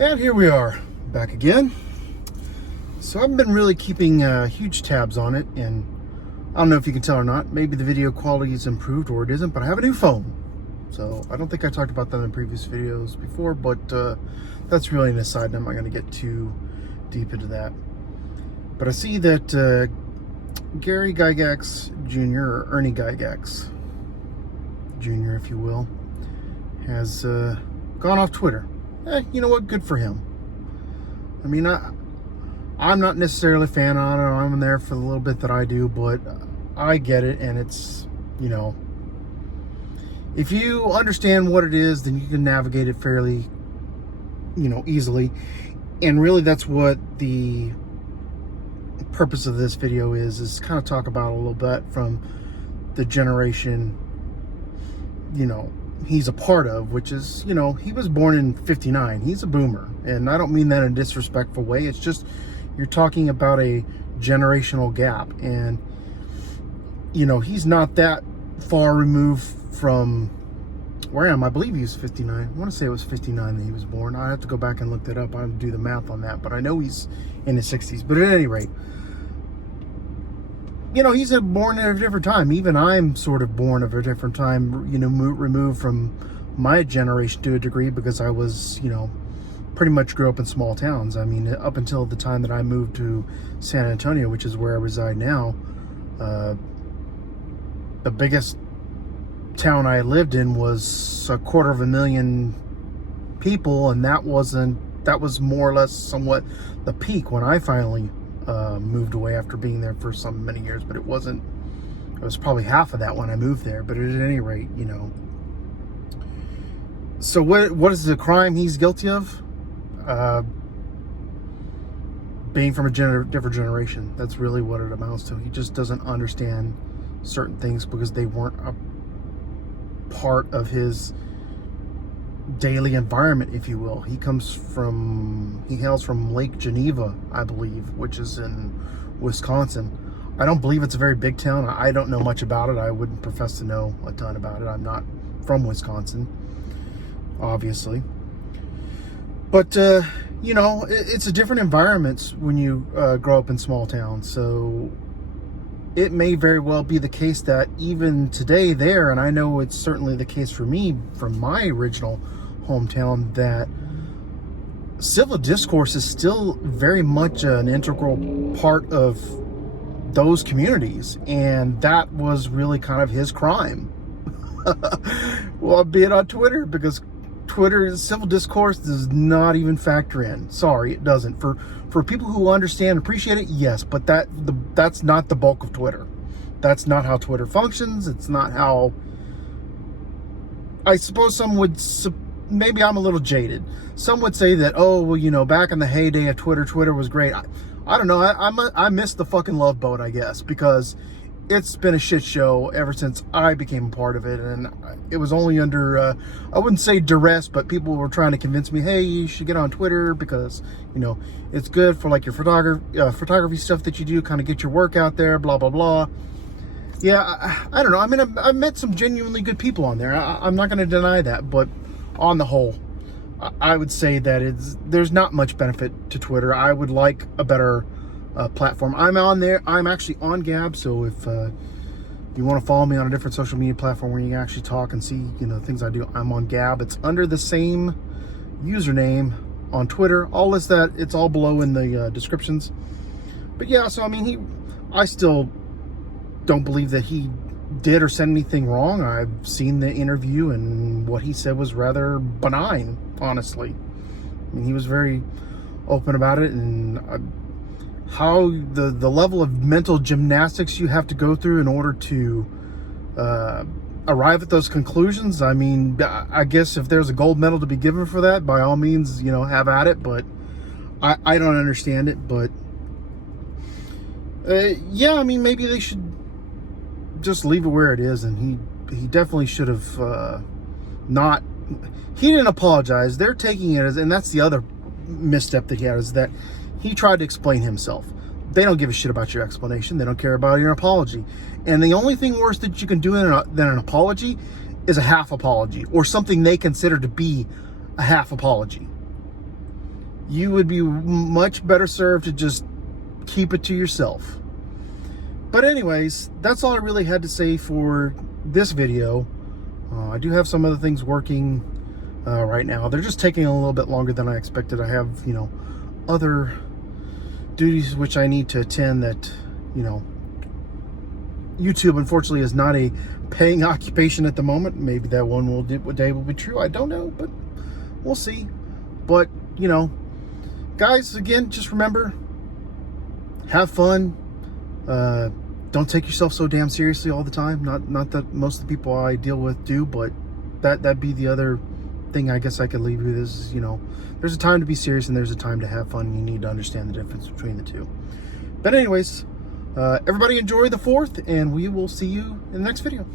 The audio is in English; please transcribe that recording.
And here we are, back again. So I've been really keeping huge tabs on it, and I don't know if you can tell or not, maybe the video quality is improved or it isn't, but I have a new phone. So I don't think I talked about that in previous videos before, but that's really an aside, and I'm not going to get too deep into that. But I see that Gary Gygax Jr., or Ernie Gygax Jr., if you will, has gone off Twitter. You know what? Good for him. I mean, I'm not necessarily a fan on it. I'm there for the little bit that I do, but I get it, and it's, you know, if you understand what it is, then you can navigate it fairly, you know, easily. And really, that's what the purpose of this video is kind of talk about a little bit from the generation, you know, he's a part of, which is, you know, he was born in 59. He's a boomer, and I don't mean that in a disrespectful way. It's just, you're talking about a generational gap, and, you know, he's not that far removed from where I am. I believe he was 59. I want to say it was 59 that he was born. I have to go back and look that up. I have to do the math on that, but I know he's in his 60s. But at any rate, you know, he's born at a different time. Even I'm sort of born of a different time, you know, removed from my generation to a degree, because I was, you know, pretty much grew up in small towns. I mean, up until the time that I moved to San Antonio, which is where I reside now, the biggest town I lived in was 250,000 people, and that was more or less somewhat the peak when I finally moved away after being there for so many years. But it was probably half of that when I moved there. But at any rate, you know, so what is the crime he's guilty of? Being from a different generation. That's really what it amounts to. He just doesn't understand certain things because they weren't a part of his daily environment, if you will. He hails from Lake Geneva, I believe, which is in Wisconsin. I don't believe it's a very big town. I don't know much about it. I wouldn't profess to know a ton about it. I'm not from Wisconsin, obviously. But, you know, it's a different environment when you grow up in small towns. So it may very well be the case that even today there, and I know it's certainly the case for me from my original hometown, that civil discourse is still very much an integral part of those communities. And that was really kind of his crime. Well, be it on Twitter, because Twitter's civil discourse does not even factor in. Sorry, it doesn't. For people who understand and appreciate it, yes, but that's not the bulk of Twitter. That's not how Twitter functions. It's not how, I suppose some would, maybe I'm a little jaded. Some would say that, oh, well, you know, back in the heyday of Twitter was great. I don't know. I missed the fucking Love Boat, I guess, because it's been a shit show ever since I became a part of it. And it was only under, I wouldn't say duress, but people were trying to convince me, hey, you should get on Twitter because, you know, it's good for like your photography stuff that you do, kind of get your work out there, blah, blah, blah. Yeah, I don't know. I mean, I've met some genuinely good people on there. I'm not going to deny that. But on the whole, I would say that there's not much benefit to Twitter. I would like a better platform. I'm on there. I'm actually on Gab, so if you want to follow me on a different social media platform where you can actually talk and see, you know, things I do, I'm on Gab. It's under the same username on Twitter. I'll list that. It's all below in the descriptions. But yeah, so I mean, I still don't believe that he did or said anything wrong. I've seen the interview, and what he said was rather benign, honestly. I mean, he was very open about it, and how the level of mental gymnastics you have to go through in order to arrive at those conclusions. I mean, I guess if there's a gold medal to be given for that, by all means, you know, have at it. But I don't understand it. But yeah, I mean, maybe they should just leave it where it is. And he definitely should have not. He didn't apologize. They're taking it as, and that's the other misstep that he had, is that he tried to explain himself. They don't give a shit about your explanation. They don't care about your apology. And the only thing worse that you can do than an apology is a half apology, or something they consider to be a half apology. you would be much better served to just keep it to yourself. But anyways, that's all I really had to say for this video. I do have some other things working right now. They're just taking a little bit longer than I expected. I have, you know, other duties which I need to attend that, you know, YouTube unfortunately is not a paying occupation at the moment. Maybe that one day will be true. I don't know, but we'll see. But, you know, guys, again, just remember, have fun. Don't take yourself so damn seriously all the time. Not that most of the people I deal with do, but that'd be the other thing I guess I could leave you with is, you know, there's a time to be serious and there's a time to have fun. You need to understand the difference between the two. But anyways, everybody enjoy the 4th, and we will see you in the next video.